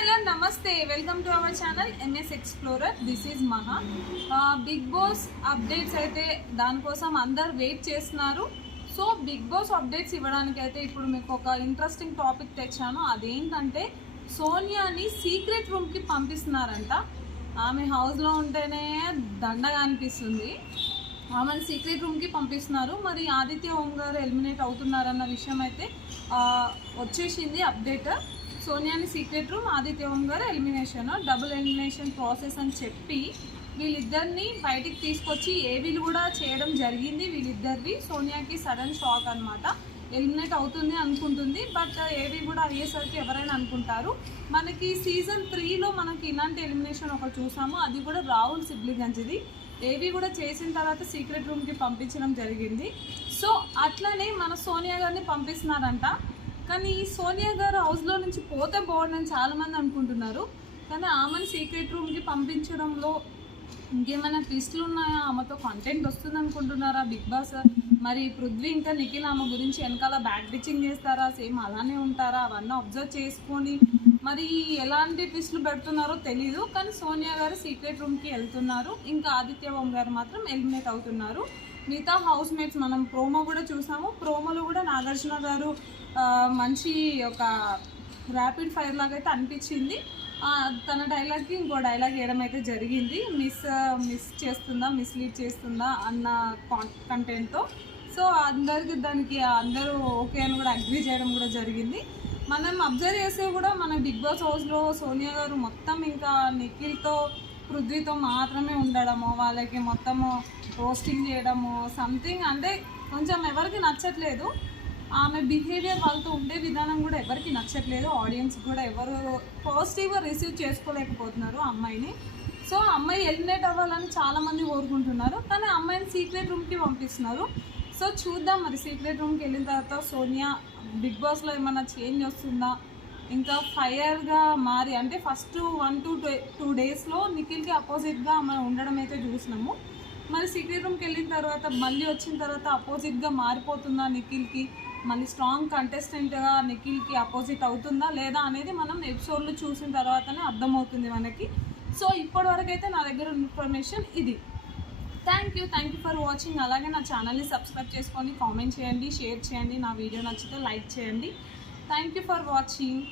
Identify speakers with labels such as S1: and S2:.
S1: Hello నమస్తే. Welcome to our channel M S explorer this is Maha Bigg Boss updates అయితే దానికోసం అందరు wait చేస్తున్నారు. సో బిగ్ బాస్ అప్డేట్స్ ఇవ్వడానికి అయితే ఇప్పుడు మీకు ఒక ఇంట్రెస్టింగ్ టాపిక్ తెచ్చాను. అదేంటంటే సోనియాని సీక్రెట్ రూమ్కి పంపిస్తున్నారంట. ఆమె హౌస్లో ఉంటేనే దండగా అనిపిస్తుంది. ఆమెను సీక్రెట్ రూమ్కి పంపిస్తున్నారు. మరి ఆదిత్య ఓం గారు ఎలిమినేట్ అవుతున్నారన్న విషయం అయితే వచ్చేసింది అప్డేట్ సోనియాని సీక్రెట్ రూమ్ ఆదిత్య ఓం గారు ఎలిమినేషన్. డబుల్ ఎలిమినేషన్ ప్రాసెస్ అని చెప్పి వీళ్ళిద్దరిని బయటికి తీసుకొచ్చి ఏవీలు కూడా చేయడం జరిగింది. వీళ్ళిద్దరివి సోనియాకి సడన్ షాక్ అనమాట ఎలిమినేట్ అవుతుంది అనుకుంటుంది బట్ ఏవి కూడా అయ్యేసరికి ఎవరైనా అనుకుంటారు. మనకి సీజన్ త్రీలో మనకి ఇలాంటి ఎలిమినేషన్ ఒకటి చూసాము. అది కూడా రాహుల్ సిబ్లింగ్ అంచిది ఏవి కూడా చేసిన తర్వాత సీక్రెట్ రూమ్కి పంపించడం జరిగింది. సో అట్లనే మన సోనియా గారిని పంపిస్తున్నారంట. కానీ ఈ సోనియా గారు హౌస్లో నుంచి పోతే బాగుండని చాలామంది అనుకుంటున్నారు. కానీ ఆమెను సీక్రెట్ రూమ్కి పంపించడంలో ఇంకేమైనా ట్విస్ట్లు ఉన్నాయా? ఆమెతో కంటెంట్ వస్తుంది అనుకుంటున్నారా బిగ్ బాస్? మరి పృథ్వీ ఇంకా నిఖిల్ ఆమె గురించి వెనకాల బ్యాక్ బిచ్చింగ్ చేస్తారా? సేమ్ అలానే ఉంటారా? అవన్నీ అబ్జర్వ్ చేసుకొని మరి ఎలాంటి ట్విస్ట్లు పెడుతున్నారో తెలీదు. కానీ సోనియా గారు సీక్రెట్ రూమ్కి వెళ్తున్నారు. ఇంకా ఆదిత్య ఓం గారు మాత్రం ఎలిమినేట్ అవుతున్నారు. మిగతా హౌస్ మేట్స్ మనం ప్రోమో కూడా చూసాము. ప్రోమోలో కూడా నాగార్జున గారు మంచి ఒక ర్యాపిడ్ ఫైర్ లాగా అయితే అనిపించింది తన డైలాగ్కి ఇంకో డైలాగ్ వేయడం అయితే జరిగింది. మిస్ మిస్ చేస్తుందా మిస్లీడ్ చేస్తుందా అన్న కంటెంట్తో సో అందరికి దానికి అందరూ ఓకే అని కూడా అగ్రి చేయడం కూడా జరిగింది. మనం అబ్జర్వ్ చేస్తే కూడా మన బిగ్ బాస్ హౌస్లో సోనియా గారు మొత్తం ఇంకా నిఖిల్తో పృథ్వీతో మాత్రమే ఉండడము వాళ్ళకి మొత్తము రోస్టింగ్ చేయడము సంథింగ్ అంటే కొంచెం ఎవరికి నచ్చట్లేదు. ఆమె బిహేవియర్ వాళ్ళతో ఉండే విధానం కూడా ఎవరికి నచ్చట్లేదు. ఆడియన్స్ కూడా ఎవరు పాజిటివ్గా రిసీవ్ చేసుకోలేకపోతున్నారు అమ్మాయిని. సో ఆ అమ్మాయి ఎలిమినేట్ అవ్వాలని చాలామంది కోరుకుంటున్నారు. కానీ అమ్మాయిని సీక్రెట్ రూమ్కి పంపిస్తున్నారు. సో చూద్దాం మరి. సీక్రెట్ రూమ్కి వెళ్ళిన తర్వాత సోనియా బిగ్ బాస్లో ఏమైనా చేంజ్ వస్తుందా? ఇంకా ఫైర్గా మారి అంటే ఫస్ట్ వన్ టు టూ డేస్లో నిఖిల్కి అపోజిట్గా మనం ఉండడం అయితే చూసినాము. మరి సీక్రెట్ రూమ్కి వెళ్ళిన తర్వాత మళ్ళీ వచ్చిన తర్వాత అపోజిట్గా మారిపోతుందా నిఖిల్కి? మళ్ళీ స్ట్రాంగ్ కంటెస్టెంట్గా నిఖిల్కి అపోజిట్ అవుతుందా లేదా అనేది మనం ఎపిసోడ్లు చూసిన తర్వాతనే అర్థమవుతుంది మనకి. సో ఇప్పటివరకు అయితే నా దగ్గర ఇన్ఫర్మేషన్ ఇది. Thank you thank you for watching అలాగే నా ఛానల్ని సబ్స్క్రైబ్ చేసుకొని కామెంట్ చేయండి షేర్ చేయండి. నా వీడియో నచ్చితే లైక్ చేయండి. Thank you for watching